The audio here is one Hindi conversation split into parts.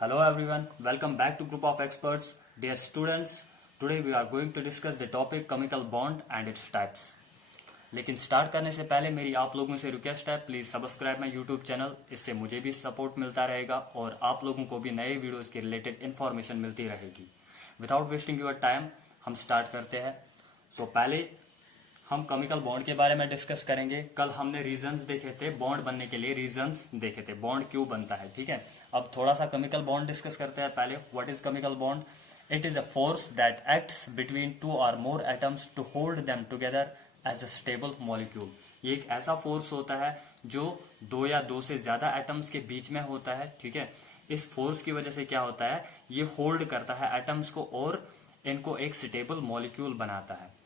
Hello everyone, welcome back to Group of Experts. Dear students, today we are going to discuss the topic chemical bond and its types. लेकिन स्टार्ट करने से पहले मेरी आप लोगों से रिक्वेस्ट है, please subscribe my YouTube channel. इससे मुझे भी सपोर्ट मिलता रहेगा और आप लोगों को भी नए वीडियोस के रिलेटेड इन्फॉर्मेशन मिलती रहेगी। विदाउट वेस्टिंग योर टाइम हम स्टार्ट करते हैं। पहले हम केमिकल बॉन्ड के बारे में डिस्कस करेंगे। कल हमने रीजंस देखे थे, बॉन्ड बनने के लिए रीजंस देखे थे, बॉन्ड क्यों बनता है। ठीक है, अब थोड़ा सा केमिकल बॉन्ड डिस्कस करते हैं। पहले what is chemical bond? It is a force that acts between two और more atoms to hold them together as a stable molecule. ये एक ऐसा फोर्स होता है जो दो या दो से ज्यादा एटम्स के बीच में होता है। ठीक है, इस फोर्स की वजह से क्या होता है, ये होल्ड करता है एटम्स को और इनको एक स्टेबल मॉलिक्यूल बनाता है।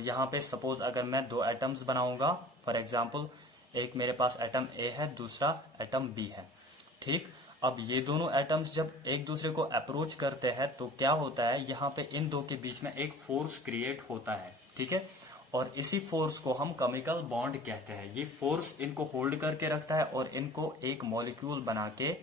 यहाँ पे सपोज अगर मैं दो एटम्स बनाऊंगा, फॉर एग्जाम्पल एक मेरे पास एटम ए है, दूसरा एटम बी है। ठीक, अब ये दोनों एटम्स जब एक दूसरे को अप्रोच करते हैं तो क्या होता है, यहाँ पे इन दो के बीच में एक फोर्स क्रिएट होता है। ठीक है, और इसी फोर्स को हम केमिकल बॉन्ड कहते हैं। ये फोर्स इनको होल्ड करके रखता है और इनको एक मॉलिक्यूल बना के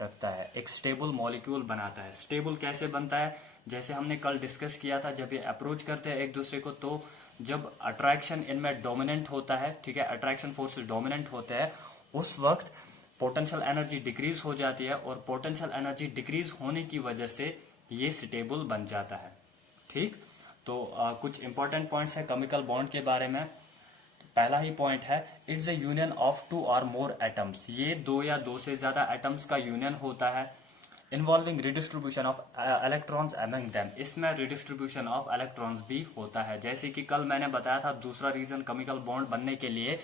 रखता है, एक स्टेबल मॉलिक्यूल बनाता है। स्टेबल कैसे बनता है, जैसे हमने कल डिस्कस किया था, जब ये अप्रोच करते हैं एक दूसरे को तो जब अट्रैक्शन इनमें डोमिनेंट होता है, ठीक है, अट्रैक्शन फोर्स डोमिनेंट होते हैं, उस वक्त पोटेंशियल एनर्जी डिक्रीज हो जाती है और पोटेंशियल एनर्जी डिक्रीज होने की वजह से ये स्टेबल बन जाता है। ठीक, तो कुछ इंपॉर्टेंट पॉइंट्स है केमिकल बॉन्ड के बारे में। पहला ही पॉइंट है, it's a union of two और मोर एटम्स। ये दो या दो से ज्यादा एटम्स का यूनियन होता है। Involving redistribution of electrons among them, इसमें रिडिस्ट्रीब्यूशन ऑफ इलेक्ट्रॉन्स भी होता है। जैसे कि कल मैंने बताया था, दूसरा रीजन केमिकल बॉन्ड बनने के लिए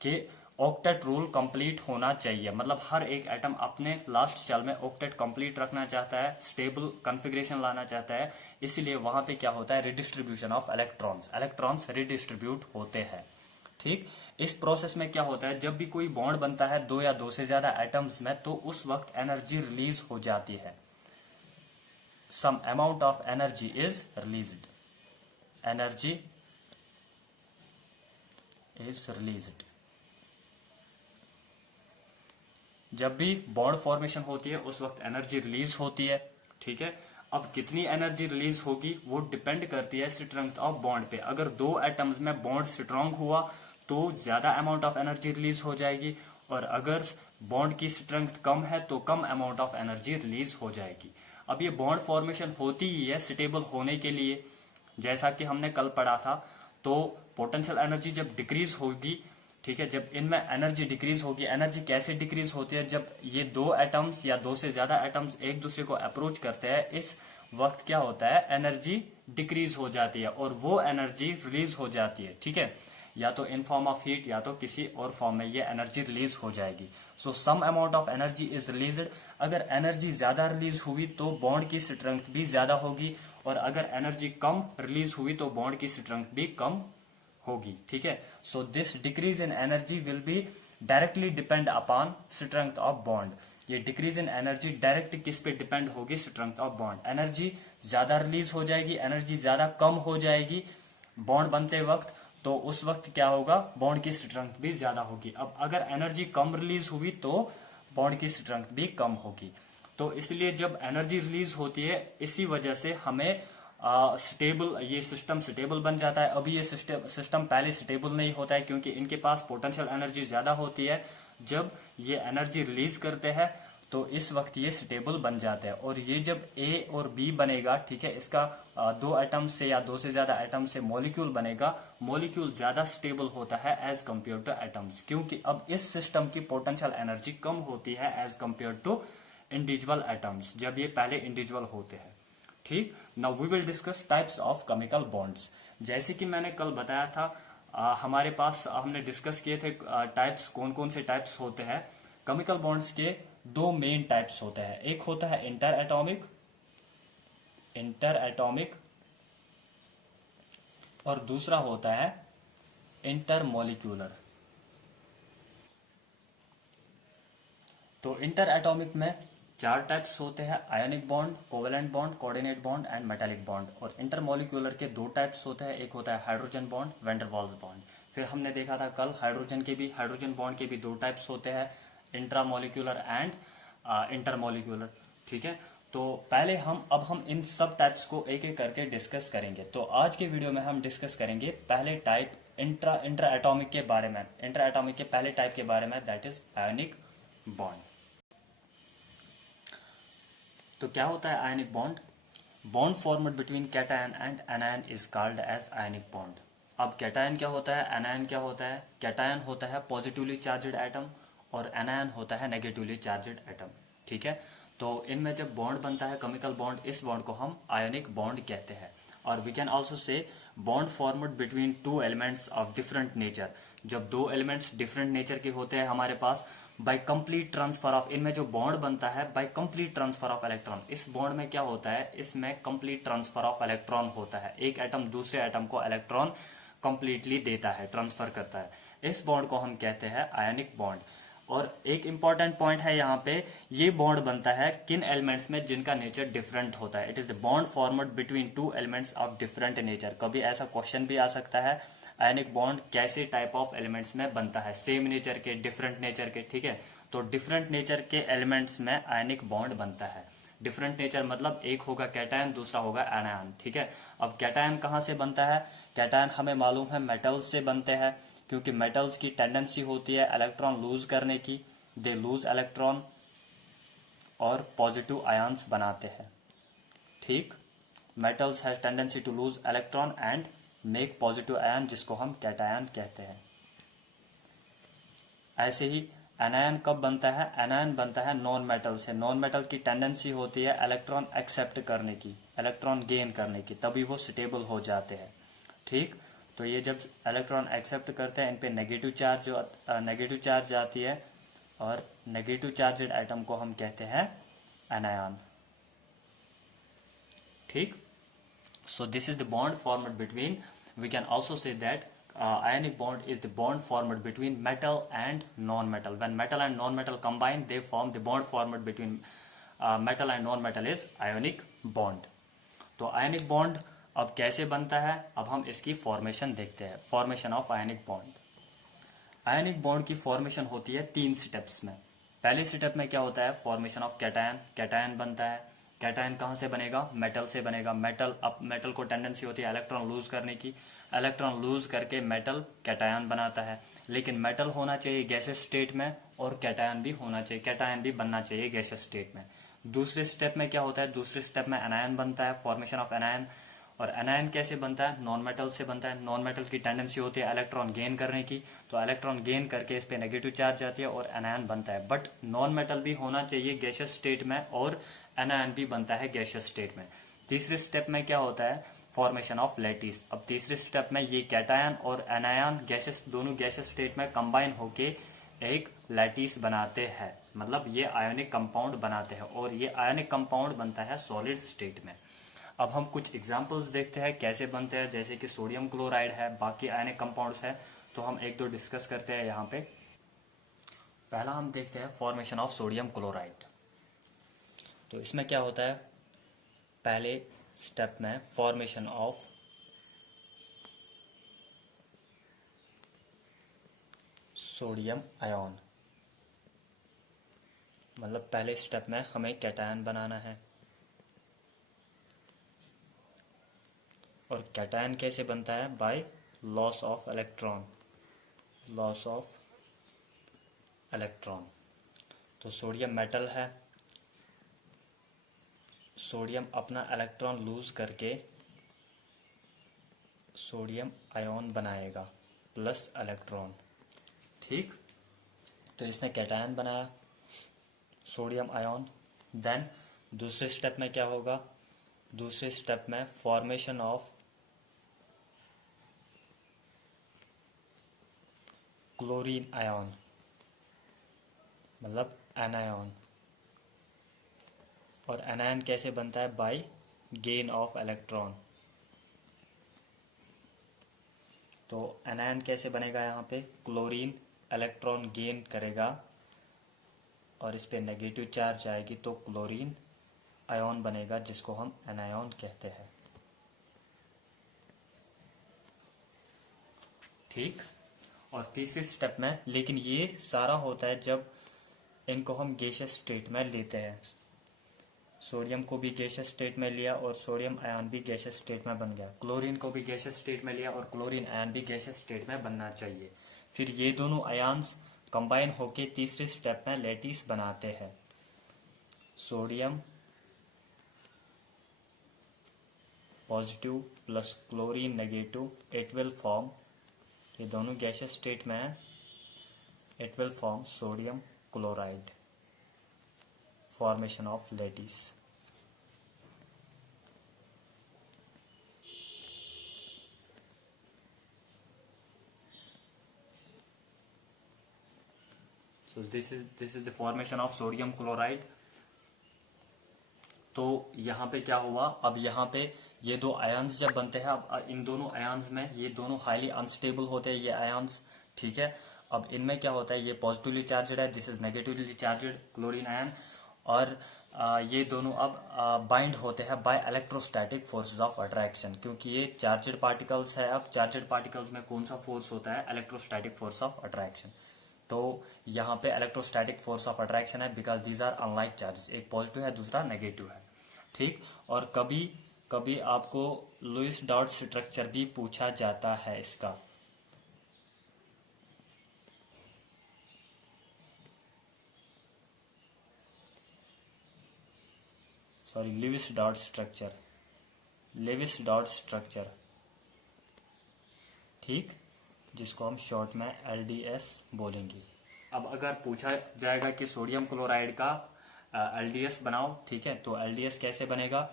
कि ऑक्टेट रूल कंप्लीट होना चाहिए, मतलब हर एक एटम अपने लास्ट शेल में ऑक्टेट कंप्लीट रखना चाहता है, स्टेबल कॉन्फ़िगरेशन लाना चाहता है। इसीलिए वहां पे क्या होता है, redistribution of electrons, electrons redistribute होते हैं। ठीक, इस प्रोसेस में क्या होता है, जब भी कोई बॉन्ड बनता है दो या दो से ज्यादा एटम्स में, तो उस वक्त एनर्जी रिलीज हो जाती है। Some amount of energy is released, energy is released. जब भी बॉन्ड फॉर्मेशन होती है उस वक्त एनर्जी रिलीज होती है। ठीक है, अब कितनी एनर्जी रिलीज होगी वो डिपेंड करती है स्ट्रेंथ ऑफ बॉन्ड पे। अगर दो एटम्स में बॉन्ड स्ट्रांग हुआ तो ज्यादा अमाउंट ऑफ एनर्जी रिलीज हो जाएगी, और अगर बॉन्ड की स्ट्रेंथ कम है तो कम अमाउंट ऑफ एनर्जी रिलीज हो जाएगी। अब ये बॉन्ड फॉर्मेशन होती ही है स्टेबल होने के लिए, जैसा कि हमने कल पढ़ा था। तो पोटेंशियल एनर्जी जब डिक्रीज होगी, ठीक है, जब इनमें एनर्जी डिक्रीज होगी, एनर्जी कैसे डिक्रीज होती है, जब ये दो एटम्स या दो से ज्यादा एटम्स एक दूसरे को अप्रोच करते हैं, इस वक्त क्या होता है, एनर्जी डिक्रीज हो जाती है और वो एनर्जी रिलीज हो जाती है। ठीक है, या तो इन फॉर्म ऑफ हीट या तो किसी और फॉर्म में ये एनर्जी रिलीज हो जाएगी। So some amount of energy is released. अगर एनर्जी ज्यादा रिलीज हुई तो बॉन्ड की स्ट्रेंथ भी ज्यादा होगी, और अगर एनर्जी कम रिलीज हुई तो बॉन्ड की स्ट्रेंथ भी कम होगी। ठीक है, so this decrease in energy will be directly depend upon strength of bond. ये डिक्रीज इन एनर्जी डायरेक्ट किस पे डिपेंड होगी, स्ट्रेंथ ऑफ बॉन्ड। एनर्जी ज्यादा रिलीज हो जाएगी, एनर्जी ज्यादा कम हो जाएगी बॉन्ड बनते वक्त, तो उस वक्त क्या होगा, बॉन्ड की स्ट्रेंथ भी ज्यादा होगी। अब अगर एनर्जी कम रिलीज हुई तो बॉन्ड की स्ट्रेंथ भी कम होगी। तो इसलिए जब एनर्जी रिलीज होती है, इसी वजह से हमें स्टेबल, ये सिस्टम स्टेबल बन जाता है। अभी ये सिस्टम पहले स्टेबल नहीं होता है क्योंकि इनके पास पोटेंशियल एनर्जी ज्यादा होती है। जब ये एनर्जी रिलीज करते हैं तो इस वक्त ये स्टेबल बन जाते हैं। और ये जब ए और बी बनेगा, ठीक है, इसका दो एटम से या दो से ज्यादा एटम से मॉलिक्यूल बनेगा, मॉलिक्यूल ज्यादा स्टेबल होता है एज कंपेयर टू एटम्स, क्योंकि अब इस सिस्टम की पोटेंशियल एनर्जी कम होती है as compare to individual atoms, जब ये पहले इंडिविजुअल होते हैं। ठीक, now we will discuss types of chemical bonds. जैसे कि मैंने कल बताया था, हमारे पास हमने डिस्कस किए थे टाइप्स, कौन कौन से टाइप्स होते हैं। केमिकल बॉन्ड्स के दो मेन टाइप्स होते हैं, एक होता है इंटर एटॉमिक, और दूसरा होता है इंटरमोलिक्यूलर। तो इंटर एटॉमिक में चार टाइप्स होते हैं, ionic bond, covalent bond, coordinate bond and metallic bond. और इंटरमोलिक्यूलर के दो टाइप्स होते हैं, एक होता है hydrogen bond, van der Waals bond. फिर हमने देखा था कल हाइड्रोजन बॉन्ड के भी दो टाइप्स होते हैं, इंट्रामोलिक्यूलर एंड इंटरमोलिक्यूलर। ठीक है। तो पहले अब हम इन सब टाइप्स को एक एक करके डिस्कस करेंगे। तो आज के वीडियो में हम डिस्कस करेंगे पहले टाइप इंट्रा एटॉमिक के बारे में, इंट्रा एटॉमिक के पहले टाइप के बारे में, दैट इज आयनिक बॉन्ड। तो क्या होता है ionic bond? Bond formed between cation and anion is called as ionic bond. अब कैटायन क्या होता है, एनायन क्या होता है? कैटायन होता है पॉजिटिवली चार्जड एटम और एनायन होता है नेगेटिवली चार्जड एटम। ठीक है। तो इनमें जब बॉन्ड बनता है केमिकल बॉन्ड, इस बॉन्ड को हम आयनिक बॉन्ड कहते हैं। और we can also say bond formed between two elements of different nature. जब दो एलिमेंट्स डिफरेंट नेचर के होते हैं हमारे पास, बाय कंप्लीट ट्रांसफर ऑफ, इनमें जो बॉन्ड बनता है by complete transfer of electron. इस बॉन्ड में क्या होता है, इसमें कंप्लीट ट्रांसफर ऑफ इलेक्ट्रॉन होता है। एक एटम दूसरे एटम को इलेक्ट्रॉन कंप्लीटली देता है, ट्रांसफर करता है। इस बॉन्ड को हम कहते हैं आयनिक बॉन्ड। और एक इंपॉर्टेंट पॉइंट है यहाँ पे, ये बॉन्ड बनता है किन एलिमेंट्स में जिनका नेचर डिफरेंट होता है। It is the bond formed between two elements of different nature. कभी ऐसा क्वेश्चन भी आ सकता है, आयनिक बॉन्ड कैसे टाइप ऑफ एलिमेंट्स में बनता है, सेम नेचर के, डिफरेंट नेचर के। ठीक है। तो डिफरेंट नेचर के एलिमेंट्स में आयनिक बॉन्ड बनता है। डिफरेंट नेचर मतलब एक होगा कैटायन, दूसरा होगा एनायन। ठीक है। अब कैटायन कहाँ से बनता है? कैटायन हमें मालूम है मेटल्स से बनते हैं, क्योंकि मेटल्स की टेंडेंसी होती है इलेक्ट्रॉन लूज करने की। दे लूज इलेक्ट्रॉन और पॉजिटिव आयंस बनाते हैं। ठीक। Metals have tendency to lose electron and make positive ion, जिसको हम कैटायन कहते हैं। ऐसे ही एनायन कब बनता है? एनायन बनता है नॉन मेटल से। नॉन मेटल की टेंडेंसी होती है इलेक्ट्रॉन एक्सेप्ट करने की, इलेक्ट्रॉन गेन करने की, तभी वो स्टेबल हो जाते हैं। ठीक। तो ये जब इलेक्ट्रॉन एक्सेप्ट करते हैं, इन पे नेगेटिव चार्ज आती है, और नेगेटिव चार्जड एटम को हम कहते हैं एनायन। ठीक। So this is the bond formed between, we can also say that ionic bond is the bond formed between metal and non-metal. When metal and non-metal combine, they form the bond formed between metal and non-metal is ionic bond. तो ionic bond अब कैसे बनता है, अब हम इसकी फॉर्मेशन देखते हैं। Formation of ionic bond. Ionic bond की फॉर्मेशन होती है 3 स्टेप्स में। पहले स्टेप में क्या होता है, फॉर्मेशन ऑफ कैटायन। कैटायन बनता है। कैटायन कहाँ से बनेगा? मेटल से बनेगा। मेटल को टेंडेंसी होती है इलेक्ट्रॉन लूज करने की। इलेक्ट्रॉन लूज करके मेटल कैटायन बनाता है। लेकिन मेटल होना चाहिए गैसियस स्टेट में, और कैटायन भी होना चाहिए, कैटायन भी बनना चाहिए गैसियस स्टेट में। दूसरे स्टेप में क्या होता है? दूसरे स्टेप में एनायन बनता है, फॉर्मेशन ऑफ एनायन। और एनायन कैसे बनता है? नॉन मेटल से बनता है। नॉन मेटल की टेंडेंसी होती है इलेक्ट्रॉन गेन करने की, तो इलेक्ट्रॉन गेन करके इस पे नेगेटिव चार्ज आती है और एनायन बनता है। बट नॉन मेटल भी होना चाहिए गैसियस स्टेट में, और एनायन भी बनता है गैसियस स्टेट में। तीसरे स्टेप में क्या होता है? Formation of lattice. अब तीसरे स्टेप में ये कैटायन और एनायन गैसियस, दोनों गैसियस स्टेट में कंबाइन होके एक लैटिस बनाते हैं, मतलब ये आयोनिक कंपाउंड बनाते हैं, और ये आयोनिक कंपाउंड बनता है सॉलिड स्टेट में। अब हम कुछ एग्जांपल्स देखते हैं कैसे बनते हैं, जैसे कि सोडियम क्लोराइड है, बाकी आयनिक कंपाउंड्स है, तो हम एक दो डिस्कस करते हैं यहाँ पे। पहला हम देखते हैं फॉर्मेशन ऑफ सोडियम क्लोराइड। तो इसमें क्या होता है, पहले स्टेप में फॉर्मेशन ऑफ सोडियम आयन, मतलब पहले स्टेप में हमें कैटायन बनाना है। और कैटायन कैसे बनता है? By loss of electron, loss of electron. तो सोडियम मेटल है, सोडियम अपना इलेक्ट्रॉन लूज करके सोडियम आयन बनाएगा प्लस इलेक्ट्रॉन। ठीक। तो इसने कैटायन बनाया सोडियम आयन। देन दूसरे स्टेप में क्या होगा? दूसरे स्टेप में फॉर्मेशन ऑफ क्लोरीन आयन, मतलब एनायन। और एनायन कैसे बनता है? By gain of electron. तो एनायन कैसे बनेगा? यहाँ पे क्लोरीन इलेक्ट्रॉन गेन करेगा और इस पे नेगेटिव चार्ज आएगी, तो क्लोरीन आयन बनेगा, जिसको हम एनायन कहते हैं। ठीक। और तीसरे स्टेप में, लेकिन ये सारा होता है जब इनको हम गैसियस स्टेट में लेते हैं। सोडियम को भी गैसियस स्टेट में लिया और सोडियम आयन भी गैसियस स्टेट में बन गया। क्लोरीन को भी गैसियस स्टेट में लिया और क्लोरीन आयन भी गैसियस स्टेट में बनना चाहिए। फिर ये दोनों आयन्स कंबाइन होके तीसरे स्टेप में लैटिस बनाते हैं। Sodium positive plus chlorine negative, it will form, ये दोनों गैसियस स्टेट में है, it will form sodium chloride, formation of lattice. So this is the formation of sodium chloride। तो यहाँ पे क्या हुआ, अब यहाँ पे ये दो आयन्स जब बनते हैं, अब इन दोनों आयन्स में ये दोनों हाईली अनस्टेबल होते हैं ये आयन्स, ठीक है। अब इनमें क्या होता है, ये पॉजिटिवली चार्जड है, this is negatively charged chlorine ion, और ये दोनों अब बाइंड होते हैं by electrostatic forces of attraction, क्योंकि ये चार्जड पार्टिकल्स है। अब चार्जड पार्टिकल्स में कौन सा फोर्स होता है, इलेक्ट्रोस्टैटिक फोर्स ऑफ अट्रैक्शन। तो यहाँ पे इलेक्ट्रोस्टैटिक फोर्स ऑफ अट्रैक्शन है, because these are unlike charges, एक पॉजिटिव है दूसरा नेगेटिव है, ठीक। और कभी कभी आपको लुईस डॉट स्ट्रक्चर भी पूछा जाता है इसका। Sorry, Lewis dot structure, Lewis dot structure, ठीक, जिसको हम शॉर्ट में LDS बोलेंगे। अब अगर पूछा जाएगा कि सोडियम क्लोराइड का LDS बनाओ, ठीक है, तो LDS कैसे बनेगा,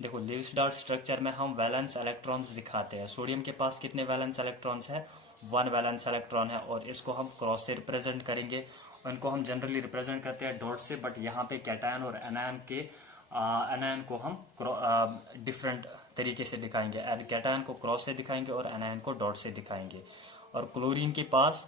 देखो लेविस डॉट स्ट्रक्चर में हम वैलेंस इलेक्ट्रॉन्स दिखाते हैं। सोडियम के पास कितने वैलेंस इलेक्ट्रॉन्स है, 1 वैलेंस इलेक्ट्रॉन है, और इसको हम क्रॉस से रिप्रेजेंट करेंगे। इनको हम जनरली रिप्रेजेंट करते हैं डॉट से, बट यहाँ पे कैटायन और एनायन के एनायन को हम डिफरेंट तरीके से दिखाएंगे। कैटायन को क्रॉस से दिखाएंगे और एनायन को डॉट से दिखाएंगे। और क्लोरीन के पास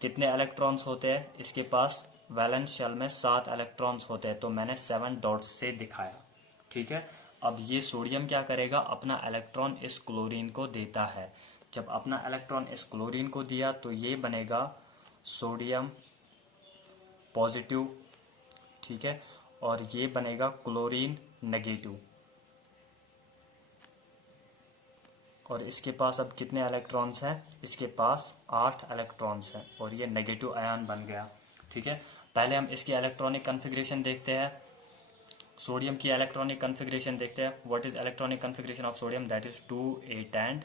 कितने इलेक्ट्रॉन्स होते हैं, इसके पास वैलेंस शेल में 7 इलेक्ट्रॉन्स होते हैं, तो मैंने 7 डॉट्स से दिखाया, ठीक है। अब ये सोडियम क्या करेगा, अपना इलेक्ट्रॉन इस क्लोरीन को देता है। जब अपना इलेक्ट्रॉन इस क्लोरीन को दिया तो ये बनेगा सोडियम पॉजिटिव, ठीक है, और ये बनेगा क्लोरीन नेगेटिव। और इसके पास अब कितने इलेक्ट्रॉन्स हैं, इसके पास 8 इलेक्ट्रॉन्स हैं, और ये नेगेटिव आयन बन गया, ठीक है। पहले हम इसकी इलेक्ट्रॉनिक कॉन्फ़िगरेशन देखते हैं, सोडियम की इलेक्ट्रॉनिक कॉन्फ़िगरेशन देखते हैं। What is electronic configuration of sodium, that is 2 8 and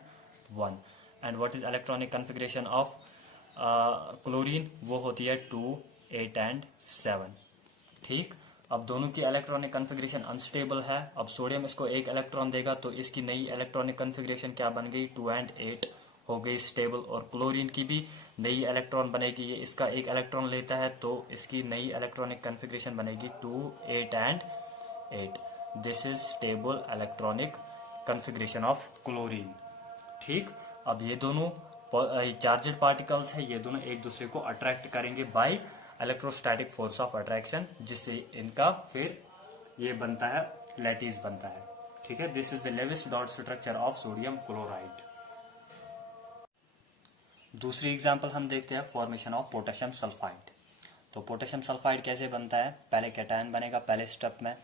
1। And what is electronic configuration of chlorine, वो होती है 2 8 एंड 7, ठीक। अब दोनों की इलेक्ट्रॉनिक कॉन्फ़िगरेशन अनस्टेबल है। अब सोडियम इसको एक इलेक्ट्रॉन देगा तो इसकी नई इलेक्ट्रॉनिक कॉन्फ़िगरेशन क्या बन गई, 2 एंड 8 हो गई स्टेबल। और क्लोरीन की भी नई इलेक्ट्रॉन बनेगी, ये इसका एक इलेक्ट्रॉन लेता है तो इसकी नई इलेक्ट्रॉनिक कॉन्फ़िगरेशन बनेगी 2 8 and 8। This is stable electronic configuration of chlorine, ठीक। अब ये दोनों चार्जड पार्टिकल्स है, ये दोनों एक दूसरे को अट्रैक्ट करेंगे by electrostatic force of attraction, जिससे इनका फिर ये बनता है, लैटिस बनता है, ठीक है। This is the Lewis dot structure of sodium chloride. दूसरी एग्जांपल हम देखते हैं, फॉर्मेशन ऑफ पोटेशियम सल्फाइड। तो पोटेशियम सल्फाइड कैसे बनता है, पहले कैटायन बनेगा पहले स्टेप में।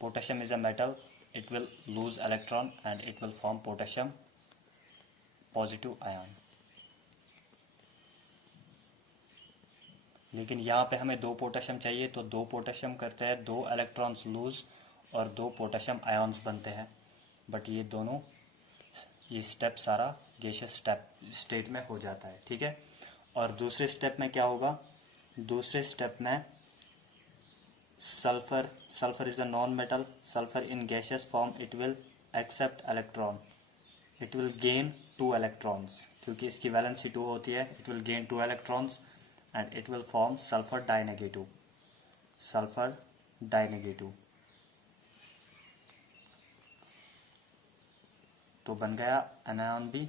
Potassium is a metal, it will lose electron and it will form potassium positive ion। लेकिन यहाँ पे हमें 2 पोटेशियम चाहिए, तो 2 पोटेशियम करते हैं, 2 इलेक्ट्रॉन्स लूज और 2 पोटेशियम आयन्स बनते हैं। बट ये दोनों, ये स्टेप सारा गैसियस स्टेट में हो जाता है, ठीक है। और दूसरे स्टेप में क्या होगा, दूसरे स्टेप में sulfur is a non-metal, sulfur in gaseous form it will accept electron, it will gain 2 electrons, क्योंकि इसकी वैलेंसी 2 होती है, it will gain 2 electrons and it will form sulfur dinegative, तो बन गया एनायन भी।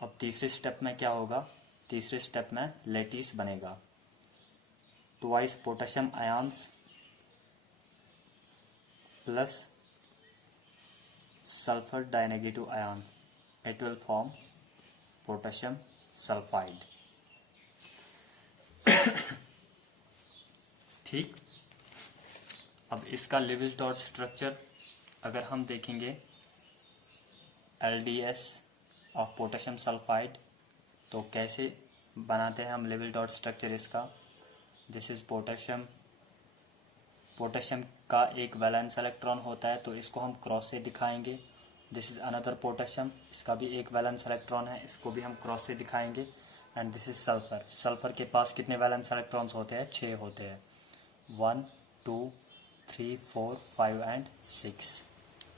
अब तीसरे स्टेप में क्या होगा, तीसरे स्टेप में लैटिस बनेगा, twice potassium ions plus sulfur dinegative ion, it will form potassium sulfide। ठीक। अब इसका लिविज डॉट स्ट्रक्चर अगर हम देखेंगे LDS ऑफ पोटेशियम सल्फाइड, तो कैसे बनाते हैं हम लिविज डॉट स्ट्रक्चर इसका। दिस इज पोटेशियम, पोटेशियम का एक वैलेंस इलेक्ट्रॉन होता है तो इसको हम क्रॉस से दिखाएंगे। दिस इज अनदर पोटेशियम, इसका भी एक वैलेंस इलेक्ट्रॉन है, इसको भी हम क्रॉस से दिखाएंगे। And this is sulphur, sulphur के पास कितने वैलेंस इलेक्ट्रॉन्स होते हैं, 6 होते हैं, 1 2 3 4 5 एंड 6।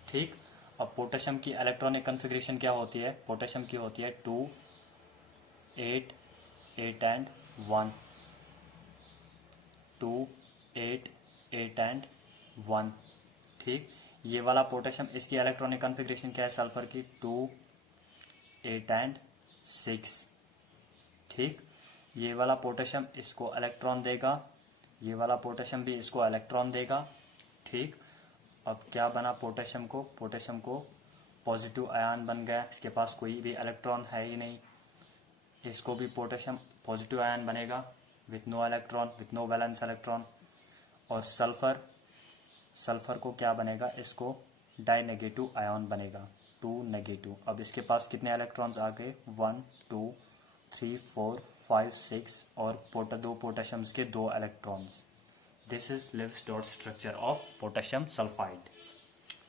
ठीक। अब पोटेशियम की इलेक्ट्रॉनिक कन्फिग्रेशन क्या होती है, पोटेशियम की होती है 2 8 8 एंड 1, 2 8 8 एंड 1। ठीक। ये वाला पोटेशियम, इसकी इलेक्ट्रॉनिक कन्फिग्रेशन क्या है सल्फर की, 2 8 एंड 6। ठीक। ये वाला पोटेशियम इसको इलेक्ट्रॉन देगा, ये वाला पोटेशियम भी इसको इलेक्ट्रॉन देगा। ठीक। अब क्या बना पोटेशियम को, पोटेशियम को पॉजिटिव आयन बन गया, इसके पास कोई भी इलेक्ट्रॉन है ही नहीं। इसको भी पोटेशियम पॉजिटिव आयन बनेगा with no electron, with no valence electron. और सल्फर, सल्फर को क्या बनेगा, इसको डाई नेगेटिव आयन बनेगा, 2 नेगेटिव। अब इसके पास कितने इलेक्ट्रॉन्स आ गए, 1 2 3 4 5 6 और दो पोटेशियम्स के 2 electrons. This is Lewis dot structure of potassium sulphide.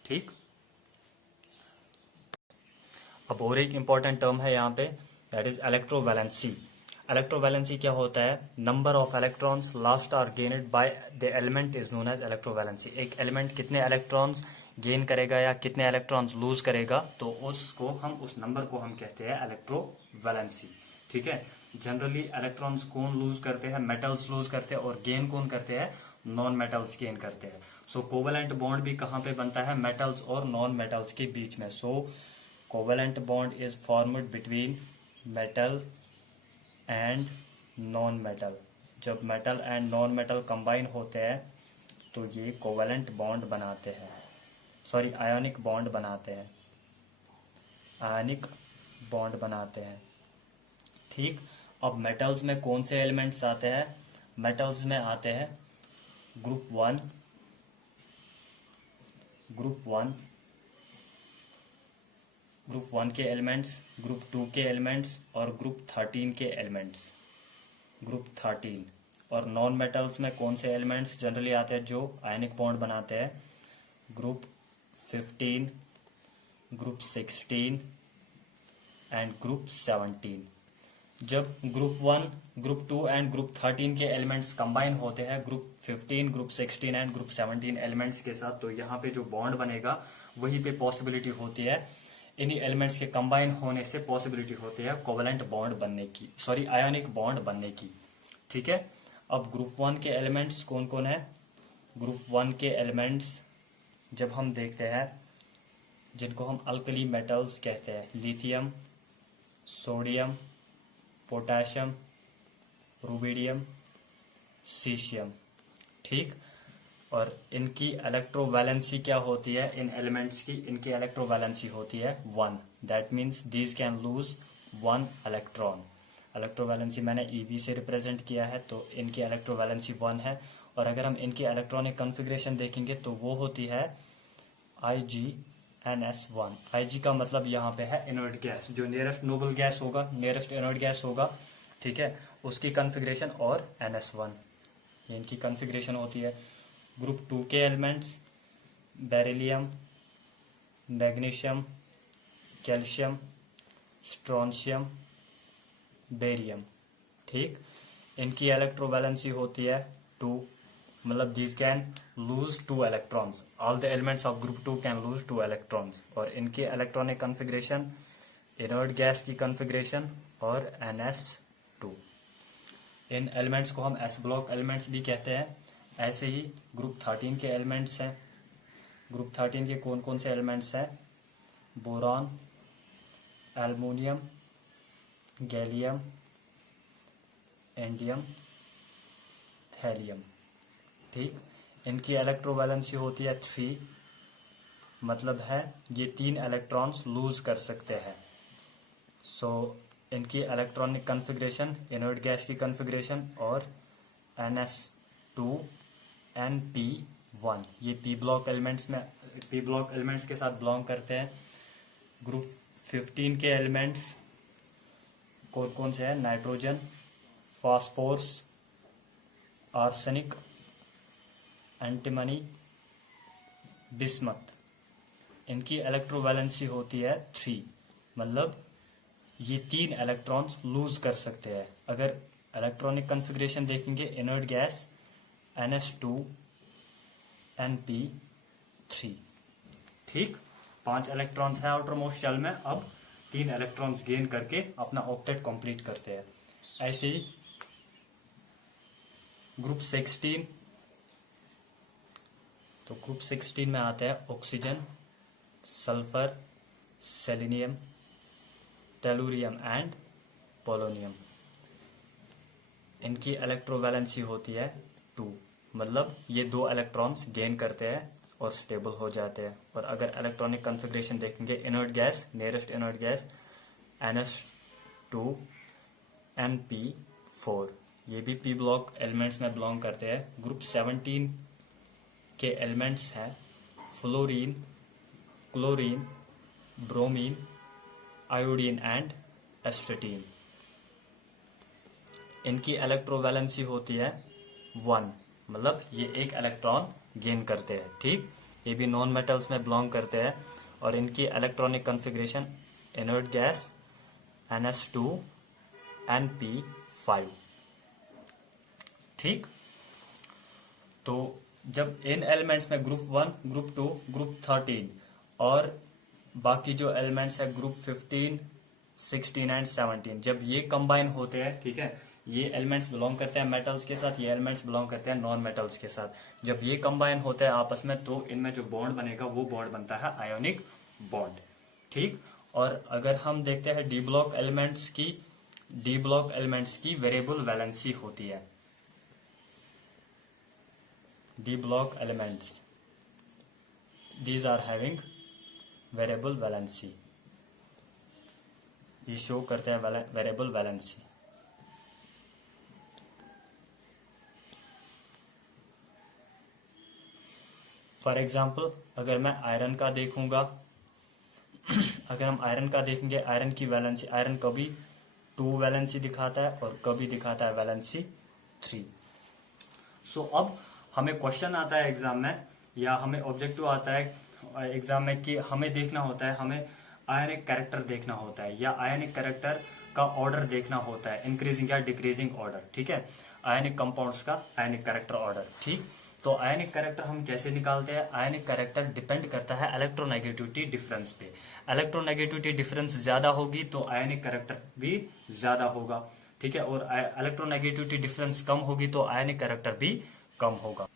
ठीक। अब और एक इंपॉर्टेंट टर्म है यहाँ पे, दैट इज इलेक्ट्रोवैलेंसी। इलेक्ट्रोवैलेंसी क्या होता है, number of electrons lost or gained by the element is known as electrovalency. एक एलिमेंट कितने इलेक्ट्रॉन्स गेन करेगा या कितने इलेक्ट्रॉन्स लूज करेगा, तो उसको हम, उस नंबर को हम कहते हैं इलेक्ट्रोवैलेंसी। ठीक है। जनरली इलेक्ट्रॉन्स कौन लूज करते हैं, मेटल्स लूज करते हैं, और गेन कौन करते हैं, नॉन मेटल्स गेन करते हैं। सो कोवेलेंट बॉन्ड भी कहाँ पे बनता है, मेटल्स और नॉन मेटल्स के बीच में। So covalent bond is formed between metal and non metal. जब metal and non metal combine होते हैं तो ये कोवेलेंट बॉन्ड बनाते हैं, सॉरी आयोनिक बॉन्ड बनाते हैं, आयोनिक बॉन्ड बनाते हैं। ठीक। अब मेटल्स में कौन से एलिमेंट्स आते हैं, मेटल्स में आते हैं ग्रुप 1, ग्रुप 1 के एलिमेंट्स, ग्रुप 2 के एलिमेंट्स और ग्रुप 13 के एलिमेंट्स, ग्रुप 13। और नॉन मेटल्स में कौन से एलिमेंट्स जनरली आते हैं जो आयनिक बॉन्ड बनाते हैं, ग्रुप 15, ग्रुप 16 एंड ग्रुप 17। जब ग्रुप 1, ग्रुप 2 एंड ग्रुप 13 के एलिमेंट्स कंबाइन होते हैं group 15, group 16 and group 17 elements के साथ, तो यहाँ पे जो बॉन्ड बनेगा वहीं पे पॉसिबिलिटी होती है, इन्हीं एलिमेंट्स के कंबाइन होने से पॉसिबिलिटी होती है कोवेलेंट बॉन्ड बनने की, सॉरी आयोनिक बॉन्ड बनने की। ठीक है। अब ग्रुप 1 के एलिमेंट्स कौन कौन है, ग्रुप 1 के एलिमेंट्स जब हम देखते हैं, जिनको हम अल्कली मेटल्स कहते हैं, lithium, sodium, potassium, rubidium, caesium. ठीक। और इनकी इलेक्ट्रोवैलेंसी क्या होती है, इन एलिमेंट्स की, इनकी इलेक्ट्रोवैलेंसी होती है 1। That means these can lose 1 electron. Electrovalency मैंने EV से रिप्रेजेंट किया है, तो इनकी इलेक्ट्रोवैलेंसी 1 है। और अगर हम इनकी इलेक्ट्रॉनिक कन्फिग्रेशन देखेंगे तो वो होती है IgNS1। Ig का मतलब यहाँ पे है इनर्ट गैस, जो नियरेस्ट नोबल गैस होगा, नियरेस्ट इनर्ट गैस होगा, ठीक है, उसकी कन्फिग्रेशन, और NS1 ये इनकी कन्फिग्रेशन होती है। ग्रुप 2 के elements beryllium, magnesium, calcium, strontium, barium. ठीक। इनकी इलेक्ट्रोवैलेंसी होती है 2, मतलब these can lose 2 electrons, all the elements of group 2 can lose 2 electrons. और इनकी इलेक्ट्रॉनिक कन्फिग्रेशन, इनर्ट गैस की कन्फिग्रेशन और NS2। इन एलिमेंट्स को हम S ब्लॉक एलिमेंट्स भी कहते हैं। ऐसे ही ग्रुप 13 के एलिमेंट्स हैं। ग्रुप 13 के कौन कौन से एलिमेंट्स हैं, boron, aluminium, gallium, indium, thallium. ठीक। इनकी इलेक्ट्रोवैलेंसी होती है 3, मतलब है ये 3 इलेक्ट्रॉन्स लूज कर सकते हैं। सो इनकी इलेक्ट्रॉनिक कन्फिग्रेशन, इनर्ट गैस की कन्फिग्रेशन और NS2 Np1, ये पी ब्लॉक एलिमेंट्स के साथ बिलोंग करते हैं। ग्रुप 15 के एलिमेंट्स कौन कौन से हैं? Nitrogen, phosphorus, arsenic, antimony, bismuth. इनकी इलेक्ट्रोवैलेंसी होती है 3, मतलब ये 3 इलेक्ट्रॉन्स लूज कर सकते हैं। अगर इलेक्ट्रॉनिक कॉन्फ़िगरेशन देखेंगे, इनर्ट गैस NH2 Np3। ठीक, 5 इलेक्ट्रॉन्स हैं आउटर मोस्ट शेल में। अब 3 इलेक्ट्रॉन्स गेन करके अपना ऑक्टेट कंप्लीट करते हैं। ऐसे ही ग्रुप 16, तो ग्रुप 16 में आता है oxygen, sulphur, selenium, tellurium and polonium. इनकी इलेक्ट्रोवैलेंसी होती है 2, मतलब ये 2 इलेक्ट्रॉन्स गेन करते हैं और स्टेबल हो जाते हैं। और अगर इलेक्ट्रॉनिक कॉन्फ़िगरेशन देखेंगे, inert gas, nearest inert gas NH2 Np4, ये भी पी ब्लॉक एलिमेंट्स में बिलोंग करते हैं। ग्रुप 17 के एलिमेंट्स हैं fluorine, chlorine, bromine, iodine and astatine. इनकी इलेक्ट्रोवैलेंसी होती है 1, मतलब ये 1 इलेक्ट्रॉन गेन करते हैं। ठीक, ये भी नॉन मेटल्स में बिलोंग करते हैं। और इनकी electronic configuration inert gas NH2 Np5। ठीक, तो जब इन एलिमेंट्स में ग्रुप 1, ग्रुप 2, ग्रुप 13 और बाकी जो एलिमेंट्स है ग्रुप 15, 16 एंड 17, जब ये कंबाइन होते हैं, ठीक है, ये एलिमेंट्स बिलोंग करते हैं मेटल्स के साथ, ये एलिमेंट्स बिलोंग करते हैं नॉन मेटल्स के साथ। जब ये कंबाइन होते हैं आपस में, तो इनमें जो बॉन्ड बनेगा वो बॉन्ड बनता है आयोनिक बॉन्ड। ठीक, और अगर हम देखते हैं डी ब्लॉक एलिमेंट्स की वेरिएबल वैलेंसी होती है। D block elements, these are having variable valency, ये शो करते हैं वेरिएबल वैलेंसी। फॉर एग्जाम्पल, अगर मैं आयरन का देखूंगा अगर हम आयरन का देखेंगे, आयरन की वैलेंसी, आयरन कभी 2 वैलेंसी दिखाता है और कभी दिखाता है वैलेंसी 3। सो अब हमें क्वेश्चन आता है एग्जाम में, या हमें ऑब्जेक्टिव आता है एग्जाम में कि हमें देखना होता है, हमें आयनिक कैरेक्टर देखना होता है, या आयनिक कैरेक्टर का ऑर्डर देखना होता है, इंक्रीजिंग या डिक्रीजिंग ऑर्डर। ठीक है, आयनिक कंपाउंड्स का आयनिक कैरेक्टर ऑर्डर। ठीक, तो आयनिक कैरेक्टर हम कैसे निकालते हैं? आयनिक कैरेक्टर डिपेंड करता है इलेक्ट्रोनेगेटिविटी डिफरेंस पे। इलेक्ट्रोनेगेटिविटी डिफरेंस ज्यादा होगी तो आयनिक कैरेक्टर भी ज्यादा होगा। ठीक है, और इलेक्ट्रोनेगेटिविटी डिफरेंस कम होगी तो आयनिक कैरेक्टर भी कम होगा।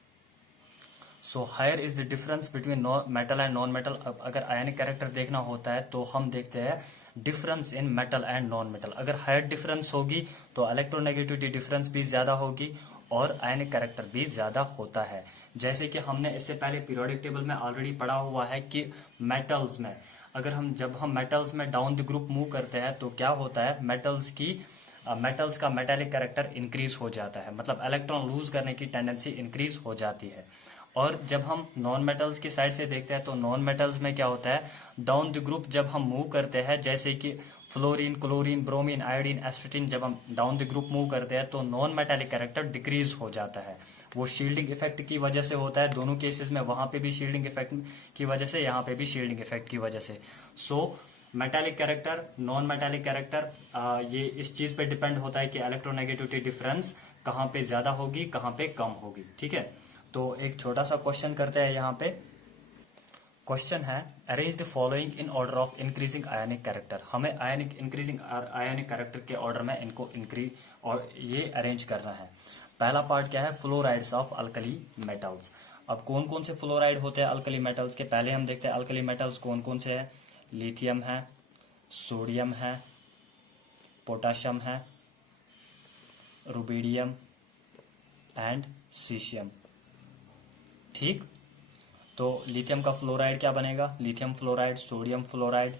So higher is the difference between metal and non metal. अगर आयनिक कैरेक्टर देखना होता है तो हम देखते हैं difference in metal and non metal. अगर हायर डिफरेंस होगी तो इलेक्ट्रोनेगेटिविटी डिफरेंस भी ज्यादा होगी और आयनिक कैरेक्टर भी ज्यादा होता है। जैसे कि हमने इससे पहले पीरियोडिक टेबल में ऑलरेडी पढ़ा हुआ है कि मेटल्स में जब हम मेटल्स में डाउन द ग्रुप मूव करते हैं तो क्या होता है, मेटल्स का मेटालिक कैरेक्टर इंक्रीज हो जाता है, मतलब इलेक्ट्रॉन लूज करने की टेंडेंसी इंक्रीज हो जाती है। और जब हम नॉन मेटल्स की साइड से देखते हैं तो नॉन मेटल्स में क्या होता है, डाउन द ग्रुप जब हम मूव करते हैं, जैसे कि फ्लोरीन, क्लोरीन, ब्रोमीन, आयोडीन, एस्टेटीन, जब हम डाउन द ग्रुप मूव करते हैं तो नॉन मेटालिक कैरेक्टर डिक्रीज हो जाता है। वो शील्डिंग इफेक्ट की वजह से होता है, दोनों केसेस में, वहां पे भी शील्डिंग इफेक्ट की वजह से, यहाँ पे भी शील्डिंग इफेक्ट की वजह से। So metallic character, non metallic character, ये इस चीज पे डिपेंड होता है कि इलेक्ट्रोनेगेटिविटी डिफरेंस कहाँ पे ज्यादा होगी, कहाँ पे कम होगी। ठीक है, तो एक छोटा सा क्वेश्चन करते हैं यहाँ पे। क्वेश्चन है, arrange the following in order of increasing ionic character. हमें इंक्रीजिंग आयनिक कैरेक्टर के ऑर्डर में इनको इंक्रीज और ये अरेंज करना है। पहला पार्ट क्या है, फ्लोराइड्स ऑफ अल्कली मेटल्स। अब कौन कौन से फ्लोराइड होते हैं अल्कली मेटल्स के, पहले हम देखते हैं अल्कली मेटल्स कौन कौन से हैं। लिथियम है, सोडियम है, पोटाशियम है, रुबिडियम एंड सीशियम। ठीक, तो लिथियम का फ्लोराइड क्या बनेगा, lithium fluoride, sodium fluoride,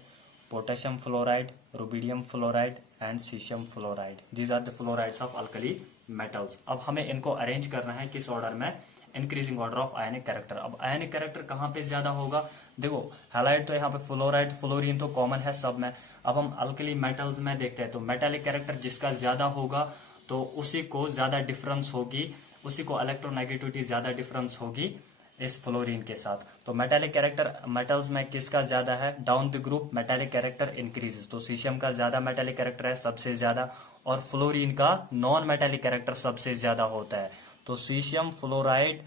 potassium fluoride, rubidium fluoride and caesium fluoride. These are the fluorides of alkali metals. अब हमें इनको अरेंज करना है किस ऑर्डर में, increasing order of ionic character. अब आयनिक कैरेक्टर कहाँ पे ज्यादा होगा, देखो हैलाइड तो यहाँ पे फ्लोराइड फ्लोरीन तो कॉमन है सब में। अब हम अल्कली मेटल्स में देखते हैं तो मेटालिक कैरेक्टर जिसका ज्यादा होगा तो उसी को ज्यादा डिफरेंस होगी, उसी को इलेक्ट्रोनेगेटिविटी ज्यादा डिफरेंस होगी इस फ्लोरीन के साथ। तो मेटालिक कैरेक्टर मेटल्स में किसका ज्यादा है, down the group metallic character increases. तो सीशियम का ज्यादा मेटालिक कैरेक्टर है सबसे ज्यादा, और फ्लोरीन का नॉन मेटालिक कैरेक्टर सबसे ज्यादा होता है। तो सीशियम फ्लोराइड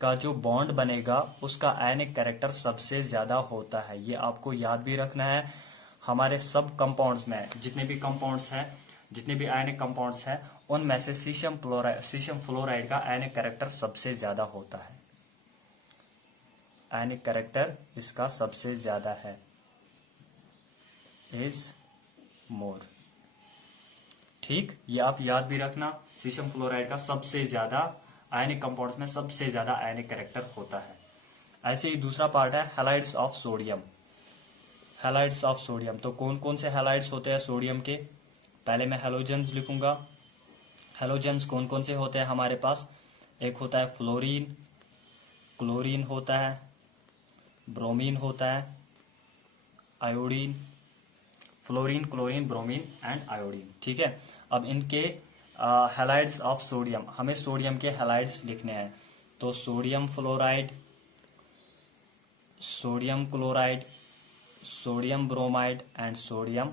का जो बॉन्ड बनेगा उसका आयनिक कैरेक्टर सबसे ज्यादा होता है। ये आपको याद भी रखना है। हमारे सब कंपाउंड्स में जितने भी कंपाउंड्स हैं, जितने भी आयनिक कंपाउंड्स हैं, उनमें से सीशियम फ्लोराइड का आयनिक कैरेक्टर सबसे ज्यादा होता है। आयनिक कैरेक्टर इसका सबसे ज्यादा है, इज मोर। ठीक, ये आप याद भी रखना, सीशियम फ्लोराइड का सबसे ज्यादा आयनिक कंपाउंड्स में सबसे ज्यादा आयनिक कैरेक्टर होता है। ऐसे ही दूसरा पार्ट है halides of sodium. Halides of sodium, तो कौन कौन से हैलाइड्स होते हैं सोडियम के, पहले मैं हैलोजेंस लिखूंगा। हैलोजेंस कौन कौन से होते हैं हमारे पास, एक होता है फ्लोरीन, क्लोरीन होता है, ब्रोमीन होता है, iodine, fluorine chlorine bromine and iodine. ठीक है, अब इनके हैलाइड्स ऑफ सोडियम, हमें सोडियम के हैलाइड्स लिखने हैं। तो sodium fluoride, sodium chloride, sodium bromide and sodium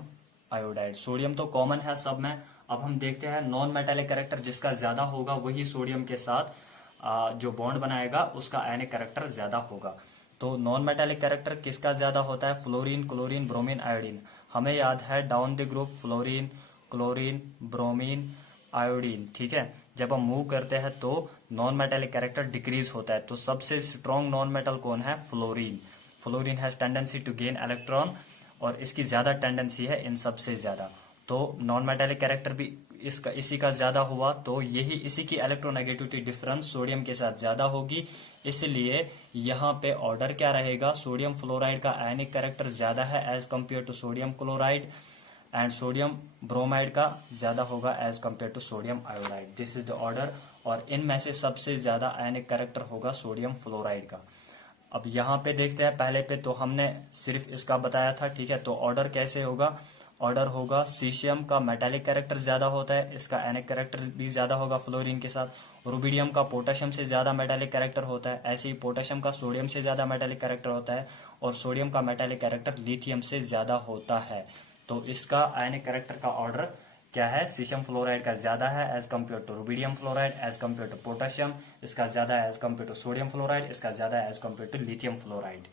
iodide. Sodium तो कॉमन है सब में। अब हम देखते हैं नॉन मेटालिक कैरेक्टर जिसका ज्यादा होगा वही सोडियम के साथ जो बॉन्ड बनाएगा उसका आयनिक कैरेक्टर ज्यादा होगा। तो नॉन मेटालिक कैरेक्टर किसका ज्यादा होता है, फ्लोरीन क्लोरीन ब्रोमीन आयोडीन। हमें याद है down the group fluorine chlorine bromine iodine. ठीक है, जब हम मूव करते हैं तो नॉन मेटालिक कैरेक्टर डिक्रीज होता है। तो सबसे स्ट्रॉन्ग नॉन मेटल कौन है, fluorine. Fluorine has tendency to gain electron और इसकी ज्यादा टेंडेंसी है इन सबसे ज्यादा। तो नॉन मेटालिक कैरेक्टर भी इसी का ज्यादा हुआ, तो इसी की इलेक्ट्रोनेगेटिविटी डिफरेंस सोडियम के साथ ज्यादा होगी। इसलिए यहाँ पे ऑर्डर क्या रहेगा, सोडियम फ्लोराइड का आयनिक कैरेक्टर ज्यादा है as compare to sodium chloride, and sodium bromide का ज्यादा होगा as compare to sodium iodide. This is the order, और इनमें से सबसे ज्यादा आयनिक कैरेक्टर होगा सोडियम फ्लोराइड का। अब यहाँ पे देखते हैं, पहले पे तो हमने सिर्फ इसका बताया था। ठीक है, तो ऑर्डर कैसे होगा, ऑर्डर होगा सीशियम का मेटालिक कैरेक्टर ज्यादा होता है, इसका आयनिक कैरेक्टर भी ज्यादा होगा फ्लोरीन के साथ। रुबिडियम का पोटेशियम से ज्यादा मेटालिक कैरेक्टर होता है, ऐसे ही पोटेशियम का सोडियम से ज्यादा मेटालिक कैरेक्टर होता है, और सोडियम का मेटालिक कैरेक्टर लिथियम से ज्यादा होता है। तो इसका आयनिक कैरेक्टर का ऑर्डर क्या है, सीशियम फ्लोराइड का ज्यादा है as compare to rubidium fluoride, as compare to potassium इसका ज्यादा है as compare to sodium fluoride, इसका ज्यादा है as compare to lithium fluoride.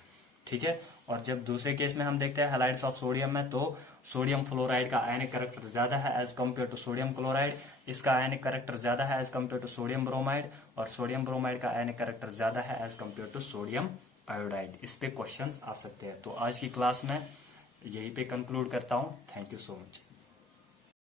ठीक है, और जब दूसरे केस में हम देखते हैं हैलाइड्स ऑफ सोडियम में, तो सोडियम फ्लोराइड का आयनिक कैरेक्टर ज्यादा है as compare to sodium chloride, इसका आयनिक कैरेक्टर ज्यादा है as compare to sodium bromide, और सोडियम ब्रोमाइड का आयनिक कैरेक्टर ज्यादा है as compare to sodium iodide. इस पे क्वेश्चंस आ सकते हैं। तो आज की क्लास में यही पे कंक्लूड करता हूँ। Thank you so much.